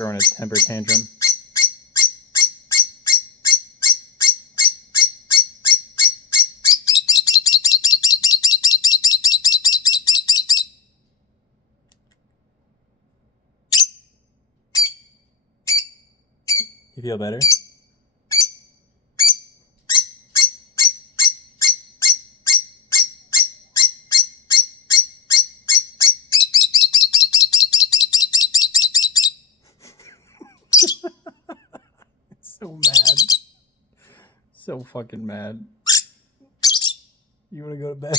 throwing a temper tantrum. You feel better? So mad. So fucking mad. You wanna go to bed?